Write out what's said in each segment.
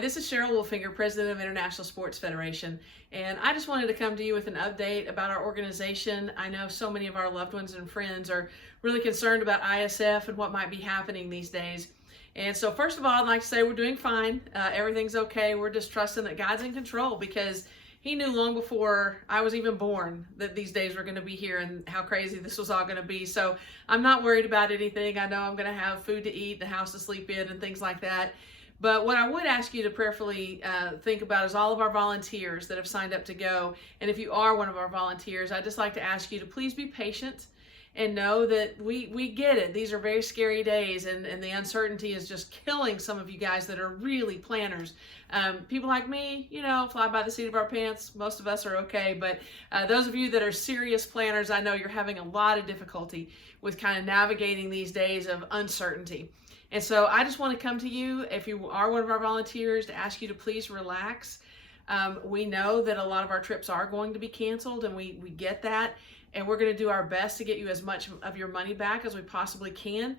This is Cheryl Wolfinger, President of International Sports Federation, and I just wanted to come to you with an update about our organization. I know so many of our loved ones and friends are really concerned about ISF and what might be happening these days. And so first of all, I'd like to say we're doing fine. Everything's okay. We're just trusting that God's in control because He knew long before I was even born that these days were going to be here and how crazy this was all going to be. So I'm not worried about anything. I know I'm going to have food to eat, the house to sleep in, and things like that. But what I would ask you to prayerfully think about is all of our volunteers that have signed up to go. And if you are one of our volunteers, I'd just like to ask you to please be patient and know that we get it. These are very scary days, and the uncertainty is just killing some of you guys that are really planners. People like me, fly by the seat of our pants. Most of us are okay, but those of you that are serious planners, I know you're having a lot of difficulty with kind of navigating these days of uncertainty. And so I just want to come to you, if you are one of our volunteers, to ask you to please relax. We know that a lot of our trips are going to be canceled, and we get that. And we're going to do our best to get you as much of your money back as we possibly can.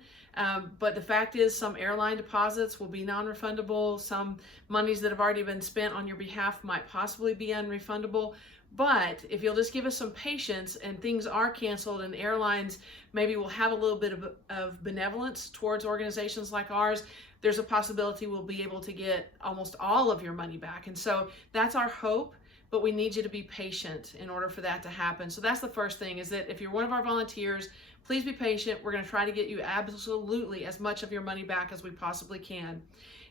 But the fact is, some airline deposits will be non-refundable. Some monies that have already been spent on your behalf might possibly be unrefundable. But if you'll just give us some patience and things are canceled and airlines maybe will have a little bit of benevolence towards organizations like ours, there's a possibility we'll be able to get almost all of your money back. And so that's our hope, but we need you to be patient in order for that to happen. So that's the first thing, is that if you're one of our volunteers, please be patient. We're going to try to get you absolutely as much of your money back as we possibly can.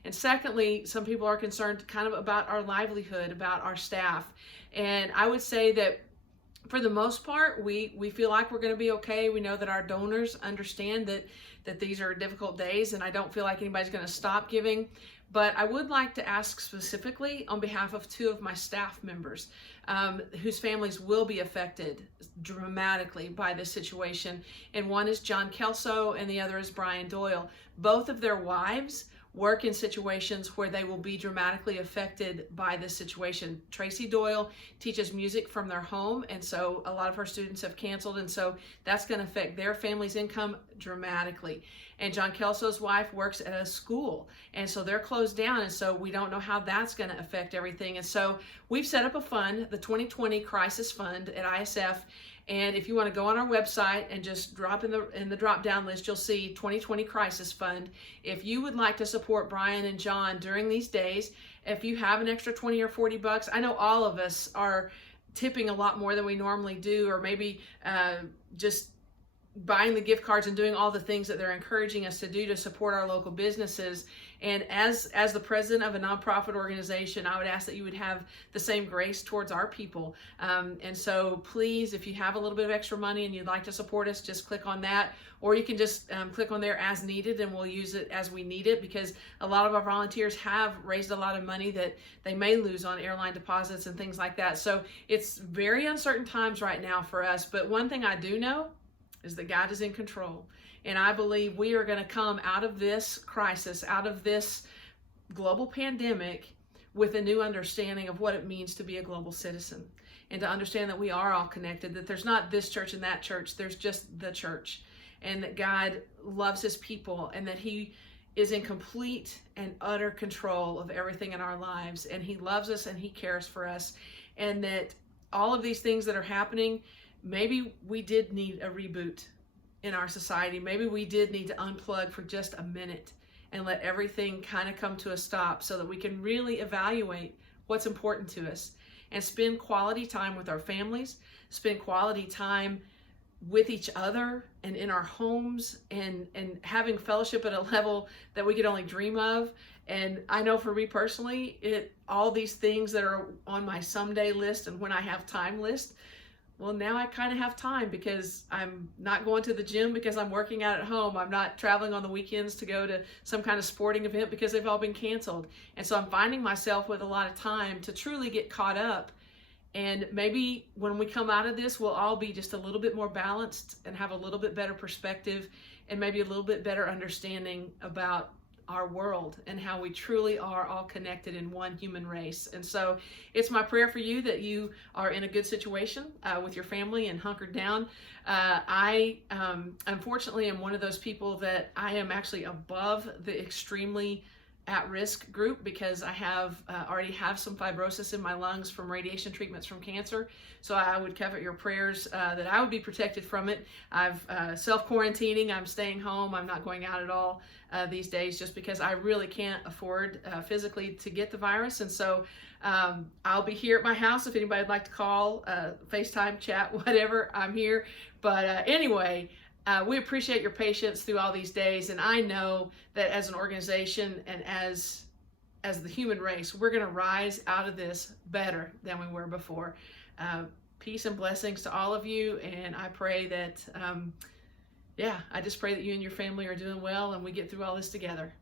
And secondly, some people are concerned kind of about our livelihood, about our staff. And I would say that for the most part, we feel like we're going to be okay. We know that our donors understand that these are difficult days, and I don't feel like anybody's going to stop giving. But I would like to ask specifically on behalf of two of my staff members whose families will be affected dramatically by this situation. And one is John Kelso and the other is Brian Doyle. Both of their wives work in situations where they will be dramatically affected by this situation. Tracy Doyle teaches music from their home, and so a lot of her students have canceled, and so that's going to affect their family's income dramatically. And John Kelso's wife works at a school, and so they're closed down, and so we don't know how that's going to affect everything. And so we've set up a fund, the 2020 Crisis Fund at ISF. And if you want to go on our website and just drop in the drop down list, you'll see 2020 Crisis Fund. If you would like to support Brian and John during these days, if you have an extra 20 or 40 bucks, I know all of us are tipping a lot more than we normally do, or maybe just buying the gift cards and doing all the things that they're encouraging us to do to support our local businesses. And as the president of a nonprofit organization, I would ask that you would have the same grace towards our people. And so please, if you have a little bit of extra money and you'd like to support us, just click on that, or you can just click on there as needed, and we'll use it as we need it, because a lot of our volunteers have raised a lot of money that they may lose on airline deposits and things like that. So it's very uncertain times right now for us. But one thing I do know is that God is in control. And I believe we are going to come out of this crisis, out of this global pandemic, with a new understanding of what it means to be a global citizen, and to understand that we are all connected, that there's not this church and that church, there's just the church, and that God loves His people, and that He is in complete and utter control of everything in our lives, and He loves us and He cares for us, and that all of these things that are happening, maybe we did need a reboot in our society. Maybe we did need to unplug for just a minute and let everything kind of come to a stop, so that we can really evaluate what's important to us and spend quality time with our families, spend quality time with each other and in our homes, and having fellowship at a level that we could only dream of. And I know for me personally, all these things that are on my someday list and when I have time list, well, now I kind of have time, because I'm not going to the gym because I'm working out at home. I'm not traveling on the weekends to go to some kind of sporting event because they've all been canceled. And so I'm finding myself with a lot of time to truly get caught up. And maybe when we come out of this, we'll all be just a little bit more balanced and have a little bit better perspective, and maybe a little bit better understanding about our world and how we truly are all connected in one human race. And so it's my prayer for you that you are in a good situation with your family and hunkered down. I unfortunately am one of those people that I am actually above the extremely at-risk group because I have already have some fibrosis in my lungs from radiation treatments from cancer. So I would covet your prayers that I would be protected from it. I've self-quarantining. I'm staying home. I'm not going out at all these days just because I really can't afford physically to get the virus. And so I'll be here at my house if anybody would like to call, FaceTime, chat, whatever. I'm here. But anyway, we appreciate your patience through all these days, and I know that as an organization and as the human race, we're going to rise out of this better than we were before. Peace and blessings to all of you, and I pray that, I just pray that you and your family are doing well and we get through all this together.